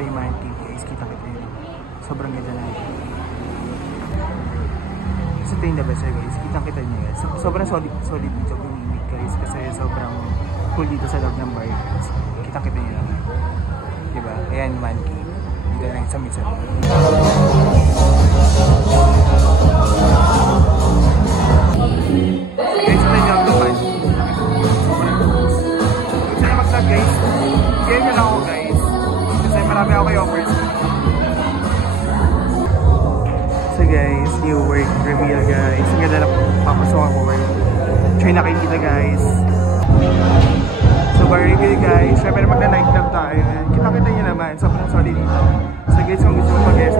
Ito yung monkey guys, kita-kita yun. Sobrang ganda na ito. Kasi ito yung the best guys, kita-kita nyo guys. Sobrang solid dito gumimik guys. Kasi sobrang cool dito sa loob ng bar. Kita-kita nyo naman. Diba? Ayan yung monkey. Dito lang sa misa. Guys, ito yung tuman. Gusto nyo mag-tag guys? Kaya nyo lang ako guys. Kasi marami ako kayo offers. So guys, new work reveal guys. Ang ganda na papasok ako work. Try na kayo kita guys. So bar reveal guys. Siyempre magna-night club tayo. Kita-kita nyo naman. Sobrang solid dito. So guys, kung gusto mo mag-guest,